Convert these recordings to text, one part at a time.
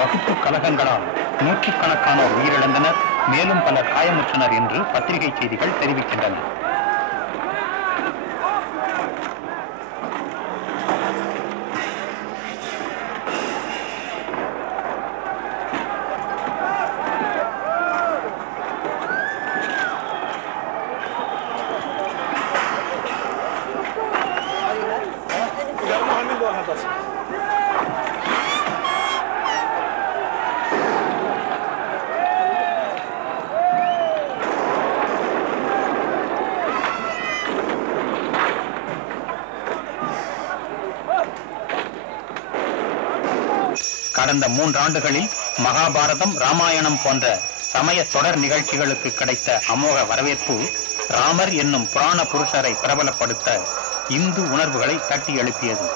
வகுப்பு கலகங்களால் நூற்றுக்கணக்கானோர் உயிரிழந்தனர், மேலும் பலர் காயமுற்றனர் என்று பத்திரிகை செய்திகள் தெரிவிக்கின்றன. கடந்த 3 ஆண்டுகளில் மகாபாரதம், ராமாயணம் போன்ற சமய தொடர் நிகழ்ச்சிகளுக்கு கிடைத்த அமோக வரவேற்பு ராமர் என்னும் புராண புருஷரை பிரபலப்படுத்த இந்து உணர்வுகளை தட்டி எழுப்பியது.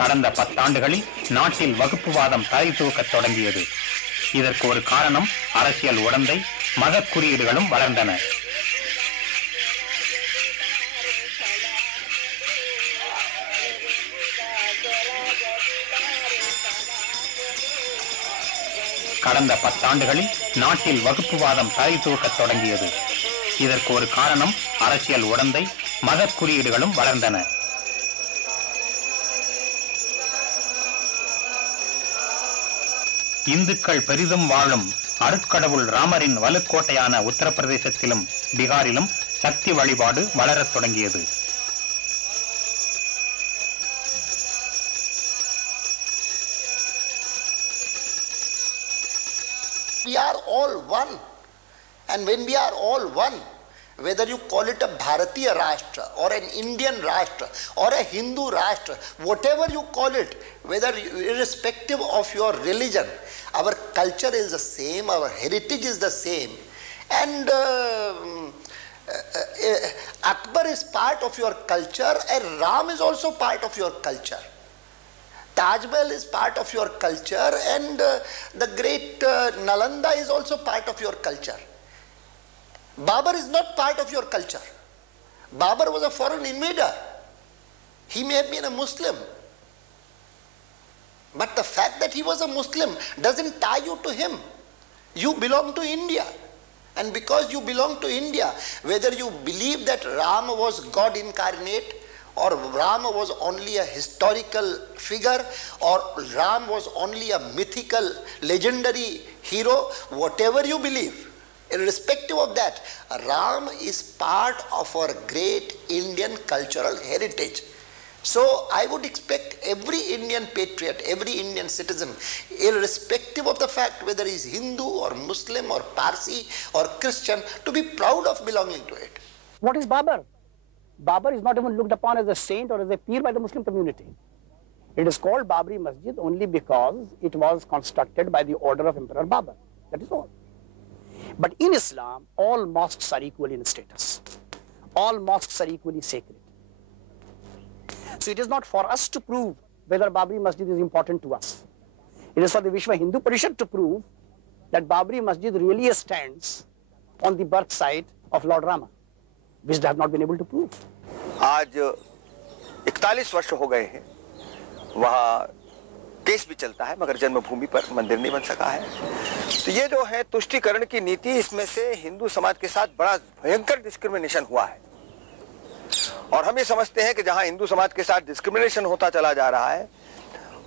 கடந்த 10 ஆண்டுகளில் நாட்டில் வகுப்புவாதம் தலை தூக்கத் தொடங்கியது. இதற்கு ஒரு காரணம் அரசியல் உடந்தை, மத குறியீடுகளும் வளர்ந்தன. கடந்த 10 ஆண்டுகளில் நாட்டில் வகுப்புவாதம் தலை தூக்கத் தொடங்கியது. இதற்கு ஒரு காரணம் அரசியல் உடந்தை, மத குறியீடுகளும் வளர்ந்தன. இந்துக்கள் பெரிதும் வாழும் அருட்கடவுள் ராமரின் வலுக்கோட்டையான உத்தரப்பிரதேசத்திலும் பீகாரிலும் சக்தி வழிபாடு வளரத் தொடங்கியது. We are all one, and when we are all one, whether you call it a Bharatiya Rashtra or an Indian Rashtra or a Hindu Rashtra, whatever you call it, whether irrespective of your religion, our culture is the same, our heritage is the same, and Akbar is part of your culture and Ram is also part of your culture. Taj Mahal is part of your culture and the great Nalanda is also part of your culture. Babur is not part of your culture. Babur was a foreign invader. He may have been a Muslim. But the fact that he was a Muslim doesn't tie you to him. You belong to India. And because you belong to India, whether you believe that Rama was God incarnate, or Rama was only a historical figure, or Ram was only a mythical, legendary hero, whatever you believe, irrespective of that, Ram is part of our great Indian cultural heritage. So I would expect every Indian patriot, every Indian citizen, irrespective of the fact whether he is Hindu or Muslim or Parsi or Christian, to be proud of belonging to it. What is Babur? Babur is not even looked upon as a saint or as a peer by the Muslim community. It is called Babri Masjid only because it was constructed by the order of Emperor Babur. That is all. But in Islam, all mosques are equal in status. All mosques are equally sacred. So it is not for us to prove whether Babri Masjid is important to us. It is for the Vishwa Hindu Parishad to prove that Babri Masjid really stands on the birth site of Lord Rama, which they have not been able to prove. आज 41 वर्ष हो गए हैं, वहाँ केस भी चलता है मगर जन्मभूमि पर मंदिर नहीं बन सका है। तो ये जो है तुष्टीकरण की नीति, इसमें से हिंदू समाज के साथ बड़ा भयंकर डिस्क्रिमिनेशन हुआ है। और हम ये समझते हैं कि जहाँ हिंदू समाज के साथ डिस्क्रिमिनेशन होता चला जा रहा है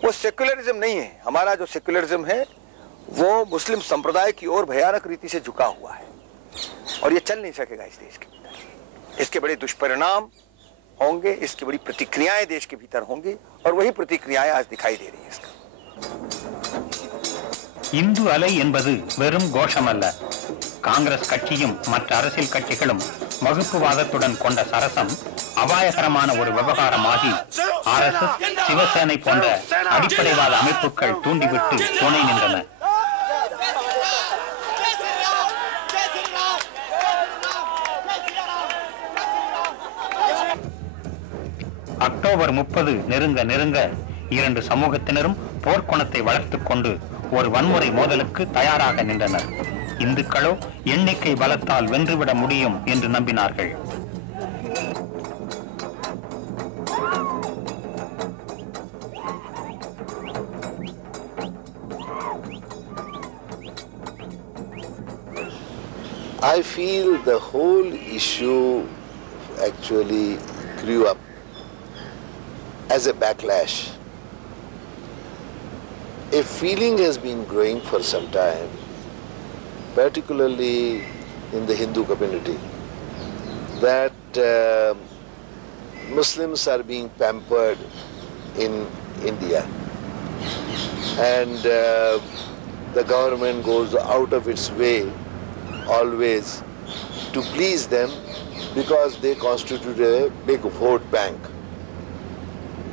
वो सेक्युलरिज्म नहीं है। हमारा जो सेक्युलरिज्म है वो मुस्लिम संप्रदाय की ओर भयानक रीति से झुका हुआ है और ये चल नहीं सकेगा इस देश के भीतर। इसके बड़े दुष्परिणाम होंगे, इसकी बड़ी प्रतिक्रियाएं देश के भीतर होंगी और वही प्रतिक्रियाएं आज दिखाई दे रही है। इसका இந்து அலை என்பது வெறும் கோஷமல்ல. காங்கிரஸ் கட்சியும் மற்ற அரசியல் கட்சிகளும் வகுப்புவாதத்துடன் கொண்ட சரசம் அபாயகரமான ஒரு விவகாரமாகி RSS, சிவசேனை போன்ற அடிப்படைவாத அமைப்புகள் தூண்டிவிட்டு துணை நின்றன. அக்டோபர் 30 நெருங்க இரண்டு சமூகத்தினரும் போர்க்குணத்தை வளர்த்துக் கொண்டு ஒரு வன்முறை மோதலுக்கு தயாராக நின்றனர். இந்துக்களோ எண்ணிக்கை பலத்தால் வென்றுவிட முடியும் என்று நம்பினார்கள். I feel the whole issue actually grew up as a backlash. A feeling has been growing for some time, particularly in the Hindu community, that Muslims are being pampered in India, and the government goes out of its way always to please them because they constitute a big vote bank.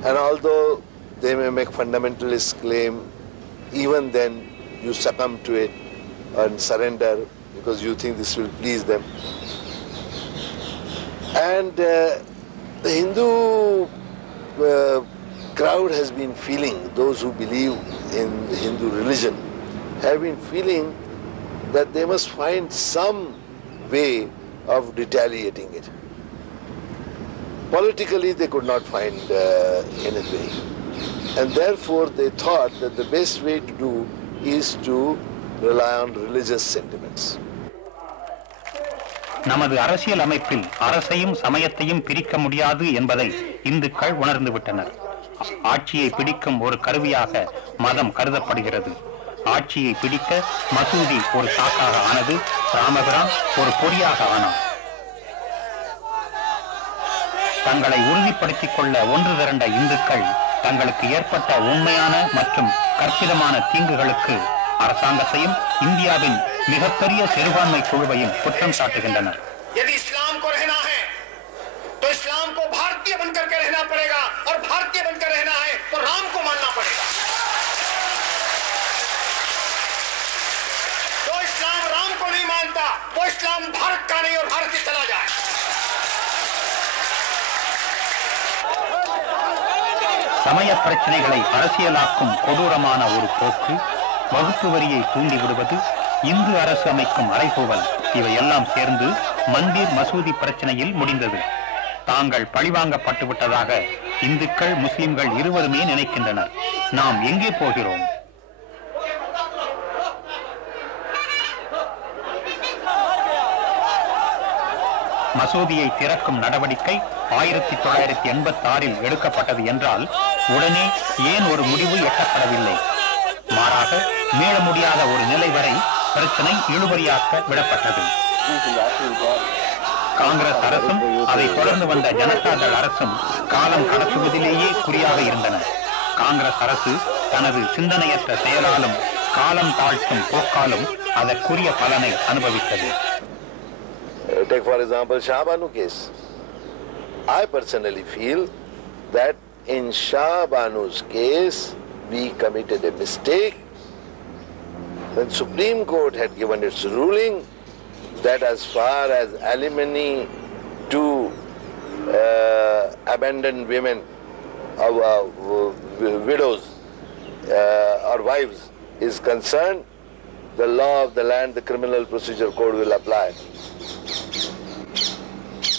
And although they may make fundamentalist claim, even then you succumb to it and surrender because you think this will please them. And the Hindu crowd has been feeling, those who believe in the Hindu religion have been feeling that they must find some way of retaliating it. Politically, they could not find any way. And therefore, they thought that the best way to do is to rely on religious sentiments. நமது அரசியல் அமைப்பில் அரசையும் சமயத்தையும் பிரிக்க முடியாது என்பதை இந்துக்கள் உணர்ந்து விட்டனர். ஆட்சியை பிடிக்கும் ஒரு கருவியாக மதம் கருதப்படுகிறது. ஆட்சியை பிடிக்க மசூதி ஒரு சாக்காக ஆனது, ராமபிரான் ஒரு பொறியாக ஆனார். தங்களை உறுதிப்படுத்திக் கொள்ள ஒன்று திரண்ட இந்துக்கள் தங்களுக்கு ஏற்பட்ட உண்மையான மற்றும் கற்பிதமான தீங்குகளுக்கு அரசாங்கத்தையும் இந்தியாவின் மிகப்பெரிய சிறுபான்மை குழுவையும் குற்றம் சாட்டுகின்றனர். यदि इस्लाम को रहना है तो इस्लाम को भारतीय बनकर के रहना पड़ेगा और भारतीय बनकर रहना है तो राम को मानना पड़ेगा. जो इस्लाम राम को नहीं मानता वो इस्लाम भारत का नहीं और भारत से चला जाए. சமய பிரச்சனைகளை அரசியலாக்கும் கொடூரமான ஒரு போக்கு, வகுப்பு வரியை தூண்டி விடுவது, இந்து அரசு அமைக்கும் அறைகூவல் இவையெல்லாம் சேர்ந்து மந்திர் மசூதி பிரச்சனையில் முடிந்தது. தாங்கள் பழிவாங்கப்பட்டு விட்டதாக இந்துக்கள் முஸ்லிம்கள் இருவருமே நினைக்கின்றனர். நாம் எங்கே போகிறோம்? மசூதியை திறக்கும் நடவடிக்கை 1986 எடுக்கப்பட்டது என்றால் உடனே ஏன் ஒரு முடிவு எட்டப்படவில்லை? மாறாக மீள முடியாத ஒரு நிலை வரை பிரச்சனை இழுபறியாக்க விடப்பட்டது. காங்கிரஸ் அரசும் அதை தொடர்ந்து வந்த ஜனதாதள் அரசும் காலம் கடத்துவதிலேயே குறியாக இருந்தன. காங்கிரஸ் அரசு தனது சிந்தனையற்ற செயலாலும் காலம் தாழ்த்தும் போக்காலும் அதற்குரிய பலனை அனுபவித்தது. Take for example Shah Banu case. I personally feel that in Shah Banu's case we committed a mistake. The Supreme Court had given its ruling that as far as alimony to abandoned women, widows or wives is concerned, the law of the land, the criminal procedure code will apply.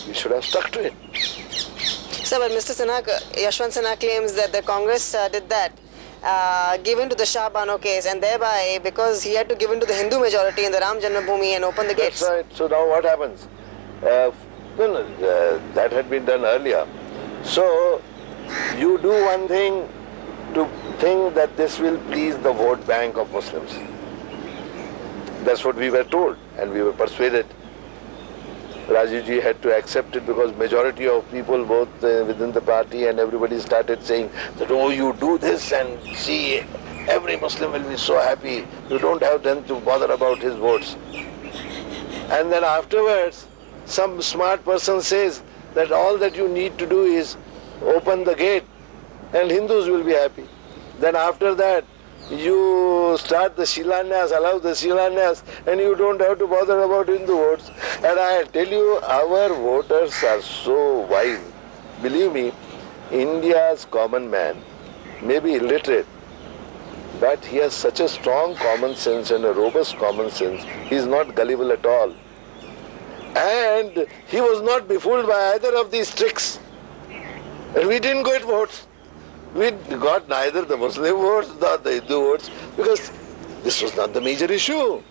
We should have stuck to it. Sir, but Mr. Sinha, Yashwant Sinha claims that the Congress did that, given to the Shah Banu case, and thereby, because he had to give in to the Hindu majority in the Ram Janmabhoomi and open the gates. That's right. So now what happens? That had been done earlier. So you do one thing to think that this will please the vote bank of Muslims. That's what we were told, and we were persuaded. Rajiv ji had to accept it because majority of people both within the party and everybody started saying that, oh, you do this and see every Muslim will be so happy, you don't have then to bother about his votes. And then afterwards some smart person says that all that you need to do is open the gate and Hindus will be happy. Then after that you start the Shilanyas, allow the Shilanyas, and you don't have to bother about Hindu votes. And I tell you, our voters are so wise. Believe me, India's common man may be illiterate, but he has such a strong common sense and a robust common sense. He is not gullible at all. And he was not befooled by either of these tricks. And we didn't get votes. We got neither the Muslim votes nor the Hindu votes because this was not the major issue.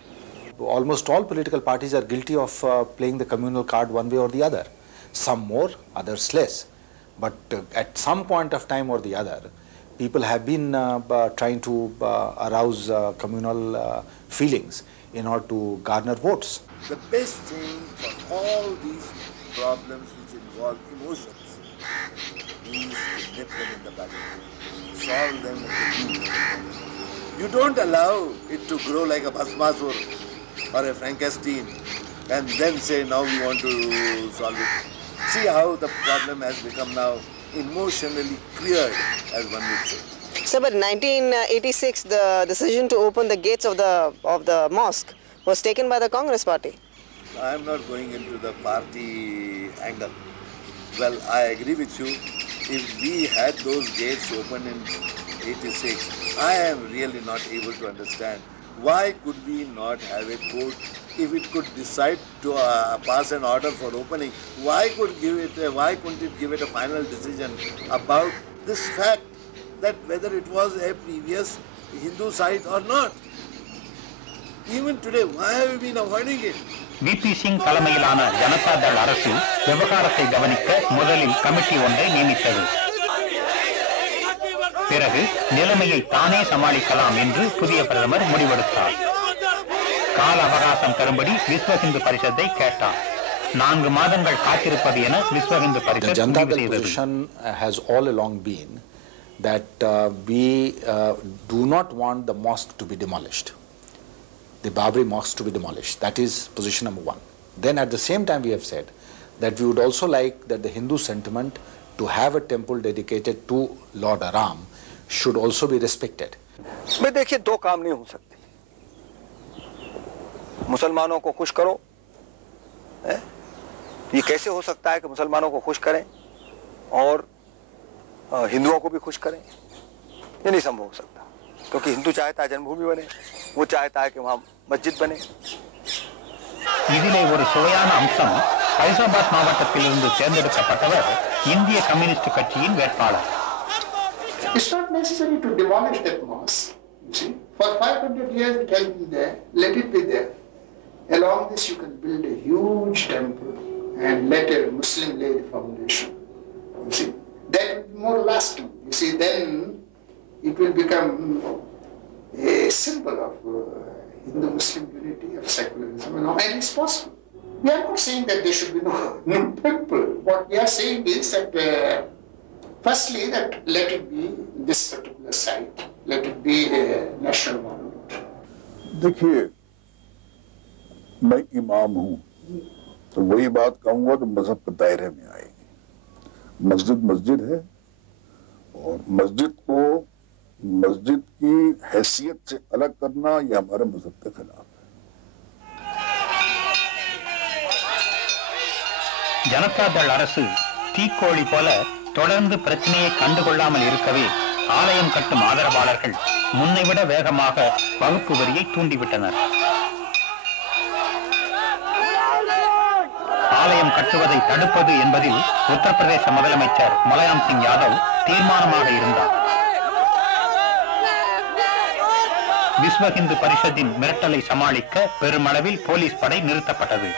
Almost all political parties are guilty of playing the communal card one way or the other. Some more, others less. But at some point of time or the other, people have been trying to arouse communal feelings in order to garner votes. The best thing for all these problems which involve emotions is to nip them in the bud, solve them at the root. You don't allow it to grow like a Bhasmasur or a Frankenstein and then say now we want to solve it. See how the problem has become now emotionally cleared, as one would say. So, but in 1986, the decision to open the gates of the mosque was taken by the Congress party. I am not going into the party angle. Well, I agree with you. If we had those gates open in 86, I am really not able to understand why could we not have a court. If it could decide to pass an order for opening, why couldn't it give it a final decision about this fact that whether it was a previous Hindu site or not? Even today, why have we been avoiding it? VP Singh தலைமையிலான ஜனதா தள் அரசு விவகாரத்தை கவனிக்க முதலில் கமிட்டி ஒன்றை நியமித்தது. பிறகு நிலைமையை தானே சமாளிக்கலாம் என்று புதிய பிரதமர் முடிவெடுத்தார். கால அவகாசம் தரும்படி விஸ்வ இந்து பரிஷத்தை கேட்டார். 4 மாதங்கள் காத்திருப்பது என விஸ்வ இந்து பரிஷத் முடிவு செய்தது. The position has all along been that we do not want the mosque to be demolished, the Babri mosque to be demolished. That is position number 1. Then at the same time we have said that we would also like that the Hindu sentiment to have a temple dedicated to Lord Ram should also be respected. मैं देखिए दो काम नहीं हो सकते. मुसलमानों को खुश करो, ये कैसे हो सकता है कि मुसलमानों को खुश करें और हिंदुओं को भी खुश करें? ये नहीं संभव हो सकता, क्योंकि हिंदू चाहता है जन्मभूमि बने, वो चाहता है कि वहाँ मस्जिद बने. இதிலே ஒரு சுவையான அம்சம், ஃபைசாபாத் மாவட்டத்திலிருந்து தேர்ந்தெடுக்கப்பட்டவர் இந்திய கம்யூனிஸ்ட் கட்சியின் வேட்பாளர். It's not necessary to demolish that mosque. You see, for 500 years it has been there. Let it be there. Along this, you can build a huge temple and let a Muslim lay the foundation. You see, that will be more lasting. You see, then it will become a symbol of Hindu-Muslim unity, of secularism, and it's possible. We are not saying that there should be no temple. What we are saying is that, firstly, that let it be this particular site, let it be a national monument. देखिए, मैं इमाम हूँ, तो वही बात कहूँगा तो मजहब के दायरे में आएगी. मस्जिद मस्जिद है और मस्जिद को मस्जिद की हैसियत से अलग करना यह हमारे मजहब के खिलाफ है. ஜனதா தள் அரசு தீக்கோழி போல தொடர்ந்து பிரச்சனையை கண்டுகொள்ளாமல் இருக்கவே ஆலயம் கட்டும் ஆதரவாளர்கள் முன்னைவிட வேகமாக வகுப்பு வரியை தூண்டிவிட்டனர். ஆலயம் கட்டுவதை தடுப்பது என்பதில் உத்தரப்பிரதேச முதலமைச்சர் முலாயம் சிங் யாதவ் தீர்மானமாக இருந்தார். விஸ்வ இந்து பரிஷத்தின் மிரட்டலை சமாளிக்க பெருமளவில் போலீஸ் படை நிறுத்தப்பட்டது.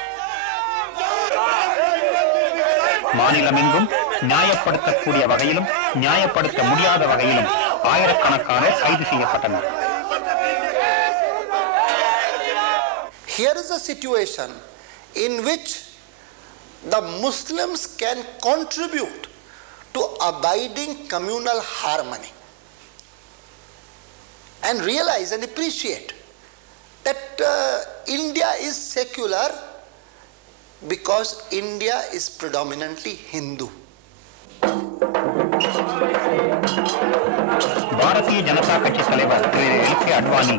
மாநிலமெங்கும் நியாயப்படுத்தக்கூடிய வகையிலும் நியாயப்படுத்த முடியாத வகையிலும் ஆயிரக்கணக்கானோர் கைது செய்யப்பட்டனர். Here is a situation in which the Muslims can contribute to abiding communal harmony and realize and appreciate that India is secular because India is predominantly Hindu. Bharatiya ஜனதா கட்சி தலைவர் திரு எல்.கே. அத்வானி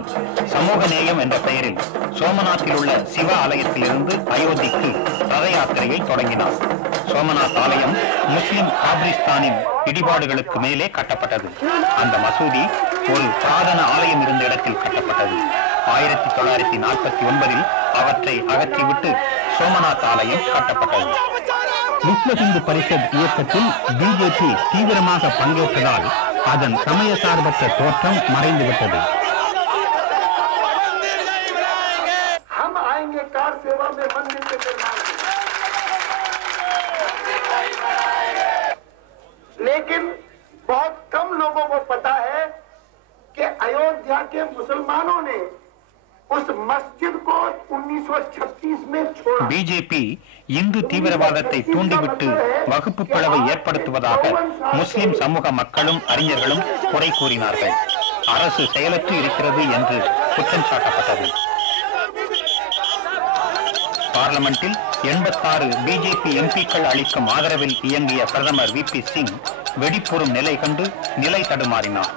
சமூக நேயம் என்ற பெயரில் சோமநாத்தில் உள்ள சிவ ஆலயத்திலிருந்து அயோத்திக்கு ரத யாத்திரையை தொடங்கினார். சோமநாத் ஆலயம் முஸ்லிம் காபிரிஸ்தானின் இடிபாடுகளுக்கு மேலே கட்டப்பட்டது. அந்த மசூதி ஒரு புராதன ஆலயம் இருந்த இடத்தில் கட்டப்பட்டது. 1949 அவற்றை அகற்றிவிட்டு சோமநாத் ஆலயம் கட்டப்பட்டது. விஸ்வ இந்து பரிஷத் இயக்கத்தில் பிஜேபி தீவிரமாக பங்கேற்றதால் அதன் சமய சார்பற்ற தோற்றம் மறைந்துவிட்டது. लेकिन बहुत कम लोगों को पता है कि अयोध्या के मुसलमानों ने उस मस्जिद को 1936 में छोड़ा. பிஜேபி இந்து தீவிரவாதத்தை தூண்டிவிட்டு வகுப்பு பிளவை ஏற்படுத்துவதாக முஸ்லிம் சமூக மக்களும் அறிஞர்களும் குறை கூறினார்கள். அரசு செயலற்று இருக்கிறது என்று குற்றம் சாட்டப்பட்டது. பார்லமெண்டில் 86 பிஜேபி எம்பிக்கள் அளிக்கும் ஆதரவில் இயங்கிய பிரதமர் விபி சிங் வெடிப்புறும் நிலை கண்டு நிலை தடுமாறினார்.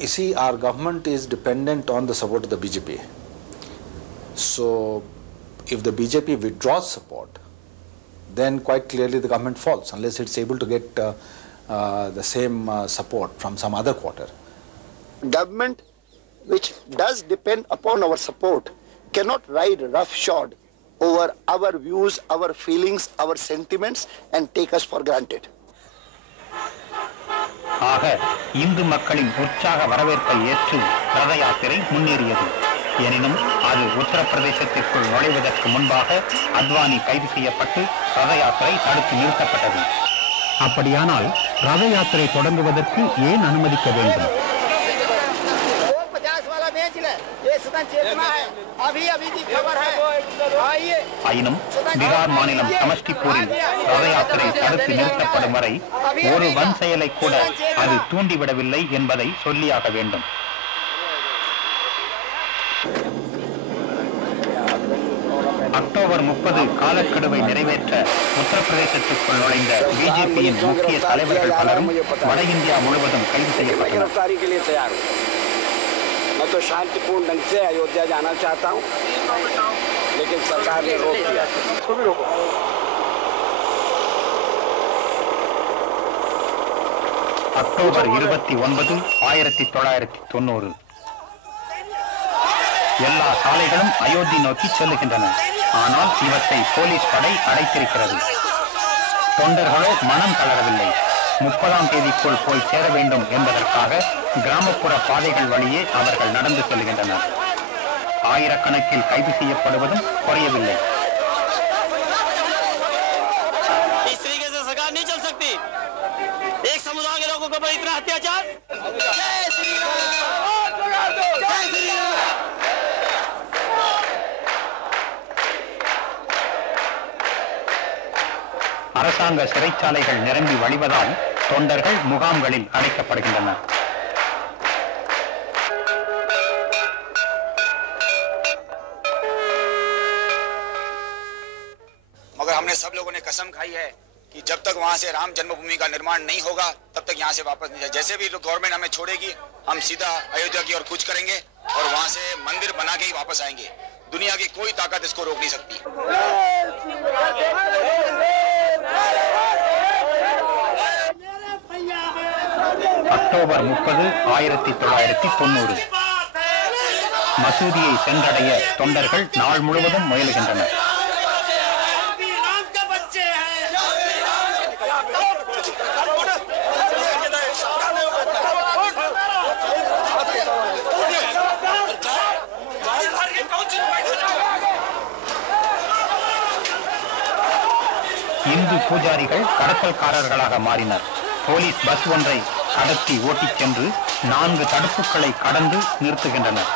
You see, our government is dependent on the support of the BJP. So, if the BJP withdraws support, then quite clearly the government falls, unless it's able to get the same support from some other quarter. Government, which does depend upon our support, cannot ride roughshod over our views, our feelings, our sentiments and take us for granted. ஆக இந்து மக்களின் உற்சாக வரவேற்பை ஏற்று ரத யாத்திரை முன்னேறியது. எனினும் அது உத்தரப்பிரதேசத்திற்குள் நுழைவதற்கு முன்பாக அத்வானி கைது செய்யப்பட்டு ரத யாத்திரை தடுத்து நிறுத்தப்பட்டது. அப்படியானால் ரத யாத்திரை தொடங்குவதற்கு ஏன் அனுமதிக்க வேண்டும்? ஆயினும் பீகார் மாநிலம் சமஷ்டிபூரில் ரத யாத்திரை தடுத்து நிறுத்தப்படும் வரை ஒரு வன் செயலை கூட அது தூண்டிவிடவில்லை என்பதை சொல்லியாக வேண்டும். அக்டோபர் 30 காலக்கெடுவை நிறைவேற்ற உத்தரப்பிரதேசத்திற்குள் நுழைந்த பிஜேபியின் முக்கிய தலைவர்கள் பலரும் வட இந்தியா முழுவதும் கைது செய்யப்பட்டனர். मैं तो शांतिपूर्ण ढंग से अयोध्या जाना चाहता हूँ, लेकिन सरकार ने रोक दिया. அக்டோபர் 29, 1990 எல்லா சாலைகளும் அயோத்தி நோக்கி செல்லுகின்றன. ஆனால் இவற்றை போலீஸ் படை அடைத்திருக்கிறது. தொண்டர்களோ மனம் தளரவில்லை. 30ஆம் தேதிக்குள் போய் சேர வேண்டும் என்பதற்காக கிராமப்புற பாதைகள் வழியே அவர்கள் நடந்து செல்கின்றனர். ஆயிரக்கணக்கில் கைது செய்யப்படுவதும் குறையவில்லை. அரசாங்க சிறைச்சாலைகள் நிரம்பி வழிவதால் தொண்டர்கள் முகாம்களில் அடைக்கப்படுகின்றனர். मगर हमने सब लोगों ने कसम खाई है कि जब तक वहां से राम जन्मभूमि का निर्माण नहीं होगा तब तक यहाँ से वापस नहीं जाए. जैसे भी गवर्नमेंट हमें छोड़ेगी हम सीधा अयोध्या की ओर कूच करेंगे और वहां से मंदिर बना के ही वापस आएंगे. दुनिया की कोई ताकत इसको रोक नहीं सकती. அக்டோபர் 30, 1990 மசூதியை சென்றடைய தொண்டர்கள் நாள் முழுவதும் முயலுகின்றனர். இந்து பூஜாரிகள் கடத்தல்காரர்களாக மாறினர். போலீஸ் பஸ் ஒன்றை கடத்தி ஓட்டிச் சென்று 4 தடுப்புகளை கடந்து நிறுத்துகின்றனர்.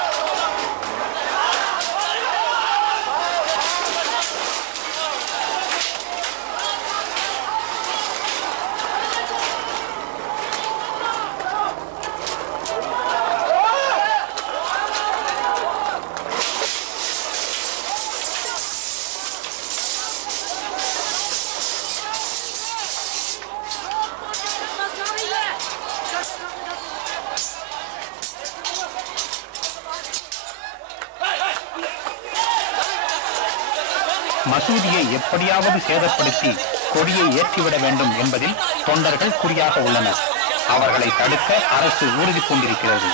மசூதியை எப்படியாவது சேதப்படுத்தி கொடியை ஏற்றிவிட வேண்டும் என்பதில் தொண்டர்கள் குறியாக உள்ளனர். அவர்களை தடுக்க அரசு உறுதி பூண்டிருக்கிறது.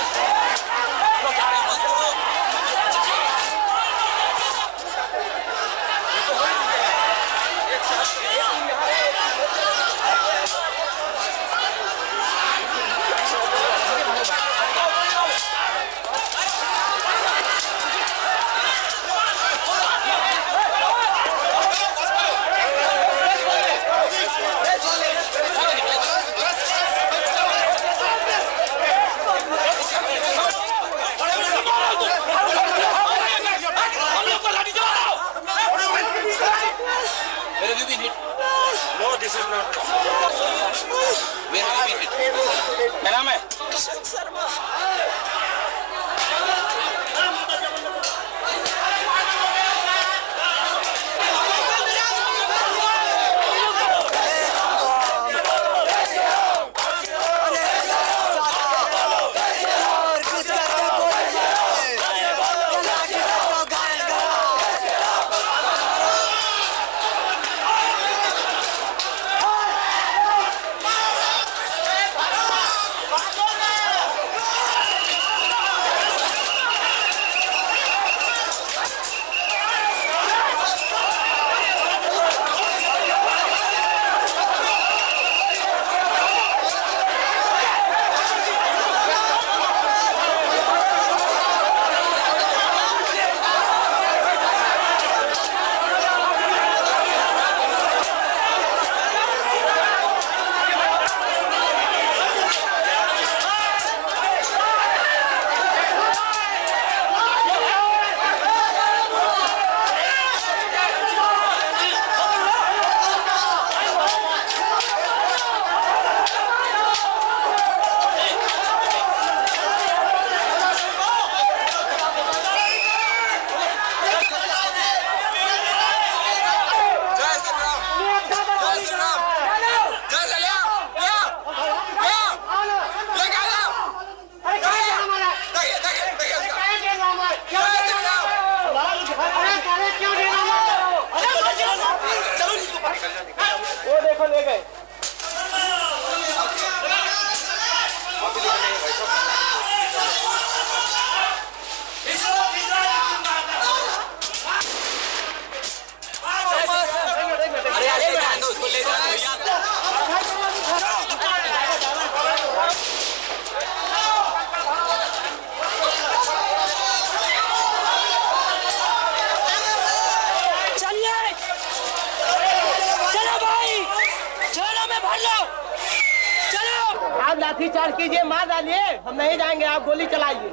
लाठीचार्ज कीजिए, मार डालिए, हम नहीं जाएंगे, आप गोली चलाइए।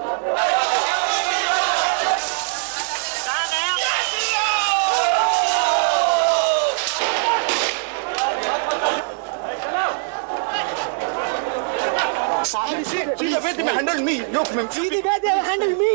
See the way they handle me. Look, man. See the way they handle me.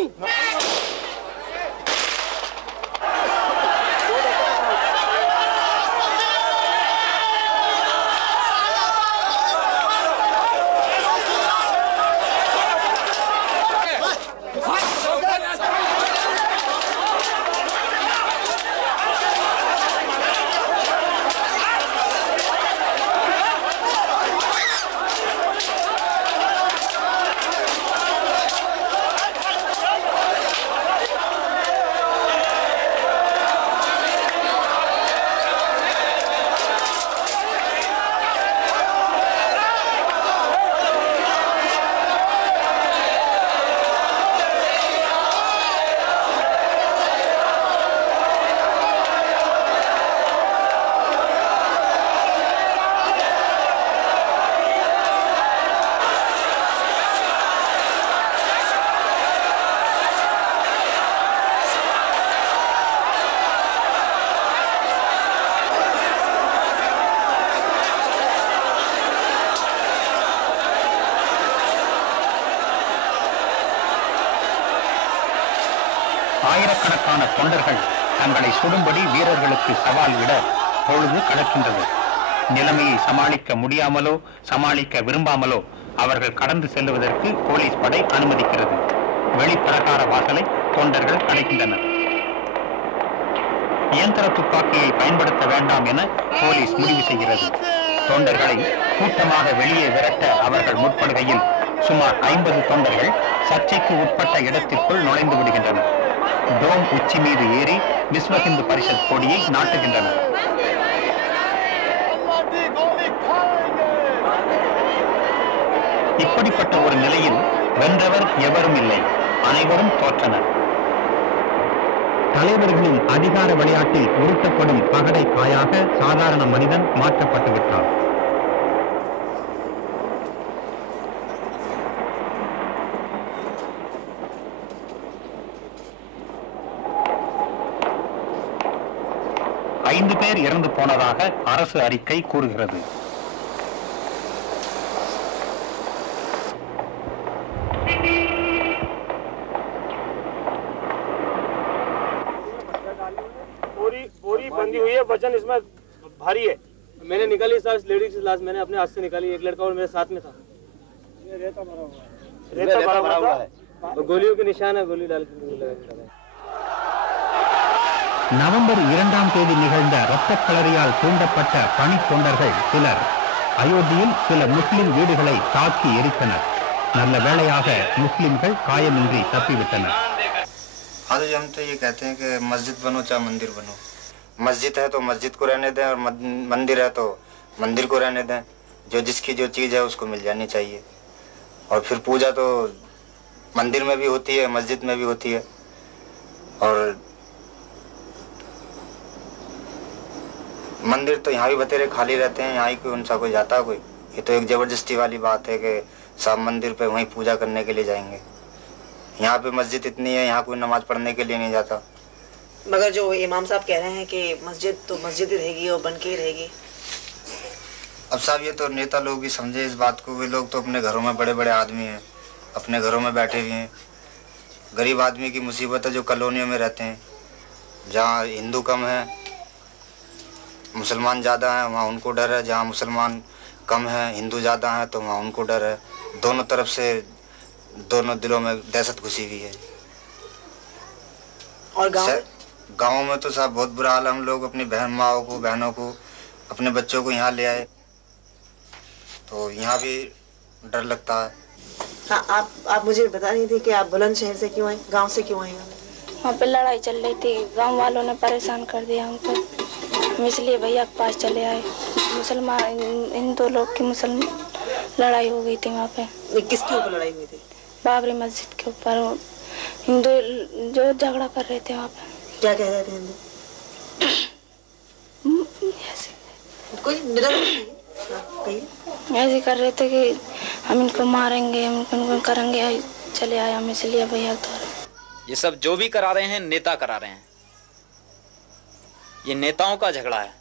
ஆயிரக்கணக்கான தொண்டர்கள் தங்களை சுடும்படி வீரர்களுக்கு சவால் விட பொழுது கடக்கின்றது. நிலைமையை சமாளிக்க முடியாமலோ சமாளிக்க விரும்பாமலோ அவர்கள் கடந்து செல்வதற்கு போலீஸ் படை அனுமதிக்கிறது. வெளிப்பிரகார வாசலை தொண்டர்கள் அடைக்கின்றனர். இயந்திர துப்பாக்கியை பயன்படுத்த வேண்டாம் என போலீஸ் முடிவு செய்கிறது. தொண்டர்களை கூட்டமாக வெளியே விரட்ட அவர்கள் முற்படுகையில் சுமார் 50 தொண்டர்கள் சர்ச்சைக்கு உட்பட்ட இடத்திற்குள் நுழைந்து விடுகின்றனர். டோம் உச்சி மீது ஏறி விஸ்வ இந்து பரிஷத் கொடியை நாட்டுகின்றனர். இப்படிப்பட்ட ஒரு நிலையில் வென்றவர் எவரும் இல்லை, அனைவரும் தோற்றனர். தலைவர்களின் அதிகார விளையாட்டில் உருட்டப்படும் பகடை காயாக சாதாரண மனிதன் மாற்றப்பட்டு விட்டார். ஐந்து பேர் இறந்து போனதாக அரசு அறிக்கை கூறுகிறது. बोरी बंधी हुई है, वजन इसमें भारी है. मैंने निकाली साहब, इस लेडीज की लाश मैंने अपने हाथ से निकाली. एक लड़का और मेरे साथ में था. रेता भरा हुआ है. गोलियों के निशान है, गोली डाल के. நவம்பர் 2ஆம் தேதி நிகழ்ந்த இரத்த களரியால் தூண்டப்பட்ட பணி தொண்டர்கள் சிலர் அயோத்தியில் சில முஸ்லிம் வீடுகளை தாக்கி எரித்தனர். நல்ல வேளையாக முஸ்லிம்கள் காயமின்றி தப்பிவிட்டனர். आज हम तो ये कहते हैं कि मस्जिद बनो चाहे मंदिर बनो. मस्जिद है तो मस्जिद को रहने दें और मंदिर है तो मंदिर को रहने दें. जो जिसकी जो चीज़ है उसको मिल जानी चाहिए. और फिर पूजा तो मंदिर में भी होती है, मस्जिद में भी होती है. और मंदिर तो यहाँ भी बतेरे खाली रहते हैं, यहाँ ही कोई उनसा कोई जाता है कोई. ये तो एक ज़बरदस्ती वाली बात है कि सब मंदिर पे वहीं पूजा करने के लिए जाएंगे. यहाँ पे मस्जिद इतनी है, यहाँ कोई नमाज पढ़ने के लिए नहीं जाता. मगर जो इमाम साहब कह रहे हैं कि मस्जिद तो मस्जिद ही रहेगी और बन के ही रहेगी. अब साहब ये तो नेता लोग भी समझे इस बात को. वे लोग तो अपने घरों में बड़े बड़े आदमी हैं, अपने घरों में बैठे हुए हैं. गरीब आदमी की मुसीबत है जो कॉलोनियों में रहते हैं, जहाँ हिंदू कम है मुसलमान ज़्यादा हैं, वहाँ उनको डर है. जहाँ मुसलमान कम हैं हिंदू ज़्यादा हैं तो वहाँ उनको डर है. दोनों तरफ से दोनों दिलों में दहशत घुसी हुई है. और गाँव में तो साहब बहुत बुरा हाल. हम लोग अपनी बहनों को अपने बच्चों को यहाँ ले आए तो यहाँ भी डर लगता है. हाँ, आप मुझे बता रही थी कि आप बुलंदशहर से क्यों आए, गांव से क्यों आए? वहाँ पे लड़ाई चल रही थी, गांव वालों ने परेशान कर दिया हमको, हम इसलिए भैया के पास चले आए. मुसलमान हिंदू लोग की लड़ाई हो गई थी वहाँ पे. किसके ऊपर लड़ाई हुई थी? बाबरी मस्जिद के ऊपर. हिंदू जो झगड़ा कर रहे थे वहाँ पे. क्या कह रहे थे हिंदू? कोई ऐसे कर रहे थे कि हम इनको मारेंगे, हम इनको करेंगे. चले आए हम इसलिए भैया के द्वारा. ये सब जो भी करा रहे हैं नेता करा रहे हैं. ये नेताओं का झगड़ा है.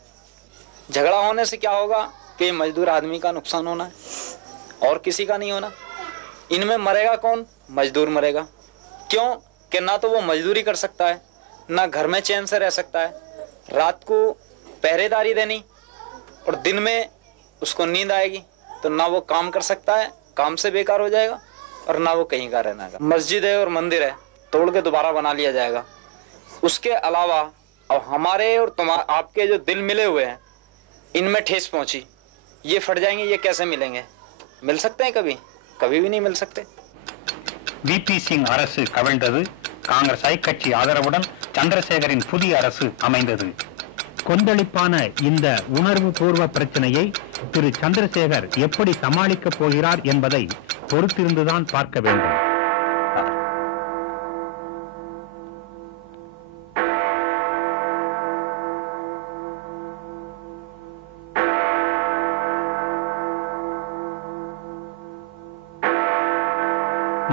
झगड़ा होने से क्या होगा कि मजदूर आदमी का नुकसान होना है और किसी का नहीं होना. इनमें मरेगा कौन? मजदूर मरेगा. क्यों कि ना तो वो मजदूरी कर सकता है, ना घर में चैन से रह सकता है. रात को पहरेदारी देनी और दिन में उसको नींद आएगी तो ना वो काम कर सकता है, काम से बेकार हो जाएगा और ना वो कहीं का रहना. मस्जिद है और मंदिर है, तोड़ के दोबारा बना लिया जाएगा. उसके अलावा अब हमारे और आपके जो दिल मिले हुए हैं इनमें ठेस पहुंची, ये फट जाएंगे. ये कैसे मिलेंगे? मिल सकते हैं कभी? कभी भी नहीं मिल सकते. VP சிங் அரசு கவிழ்ந்தது. காங்கிரஸ் ஐக்கட்சி ஆதரவுடன் சந்திரசேகரின் புதிய அரசு அமைந்தது. கொந்தளிப்பான இந்த உணர்வு பூர்வ பிரச்சனையை திரு சந்திரசேகர் எப்படி சமாளிக்கப் போகிறார் என்பதை பொறுத்திருந்துதான் பார்க்க வேண்டும்.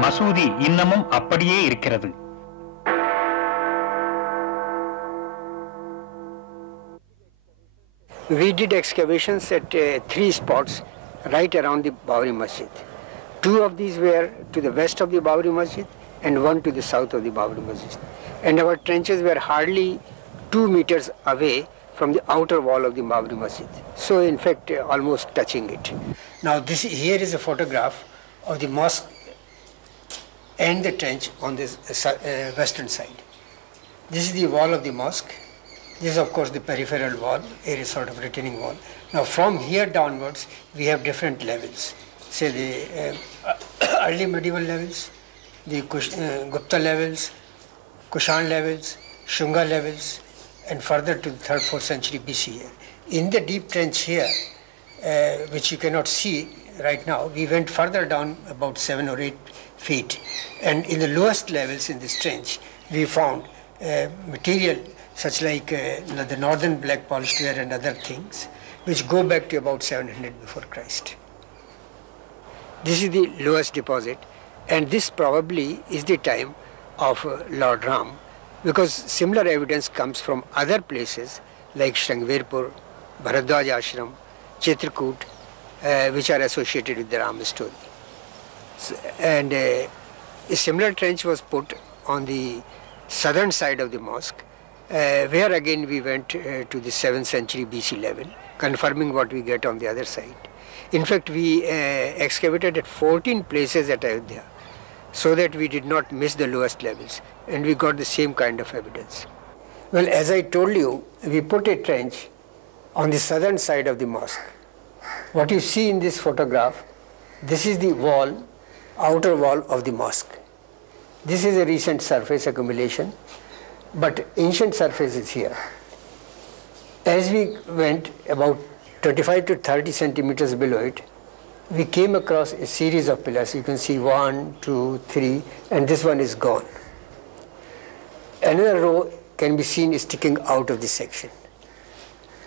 மசூதி இன்னமும் அப்படியே இருக்கிறது. We did excavations at 3 spots right around the Babri Masjid. 2 of these were to the west of the Babri Masjid and 1 to the south of the Babri Masjid. And our trenches were hardly 2 meters away from the outer wall of the Babri Masjid. So in fact almost touching it. Now this here is a photograph of the mosque and the trench on this western side. This is the wall of the mosque This is of course the peripheral wall, a sort of retaining wall. Now from here downwards we have different levels. Say the early medieval levels, the Gupta levels, Kushan levels, Shunga levels, and further to the 3rd, 4th century BC. In the deep trench here, which you cannot see right now, we went further down about 7 or 8 feet. And in the lowest levels in this trench, we found material such like the northern black polished ware and other things, which go back to about 700 before Christ. This is the lowest deposit, and this probably is the time of Lord Ram, because similar evidence comes from other places like Shrangverpur, Bharadwaj Ashram, Chitrakoot, which are associated with the Ram story. And a similar trench was put on the southern side of the mosque, where again we went to the 7th century BC level, confirming what we get on the other side. In fact, we excavated at 14 places at Ayodhya, so that we did not miss the lowest levels, and we got the same kind of evidence. Well, as I told you, we put a trench on the southern side of the mosque. What you see in this photograph, this is the wall, outer wall of the mosque. This is a recent surface accumulation, but ancient surface is here. As we went about 25 to 30 centimeters below it, we came across a series of pillars. You can see 1, 2, 3, and this one is gone. Another row can be seen sticking out of this section.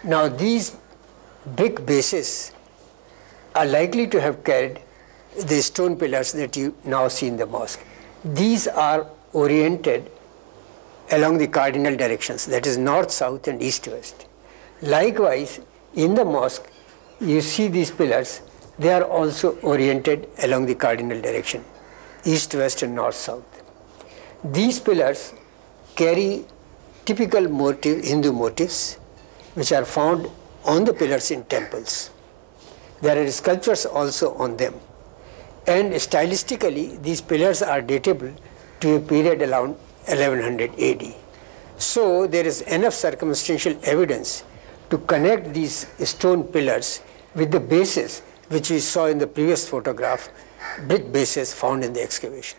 Now these brick bases are likely to have carried the stone pillars that you now see in the mosque. These are oriented along the cardinal directions, that is north, south and east, west. Likewise, in the mosque, you see these pillars, they are also oriented along the cardinal direction, east, west and north, south. These pillars carry typical Hindu motifs which are found on the pillars in temples. There are sculptures also on them. And stylistically, these pillars are datable to a period around 1100 AD. So there is enough circumstantial evidence to connect these stone pillars with the bases which we saw in the previous photograph, brick bases found in the excavation.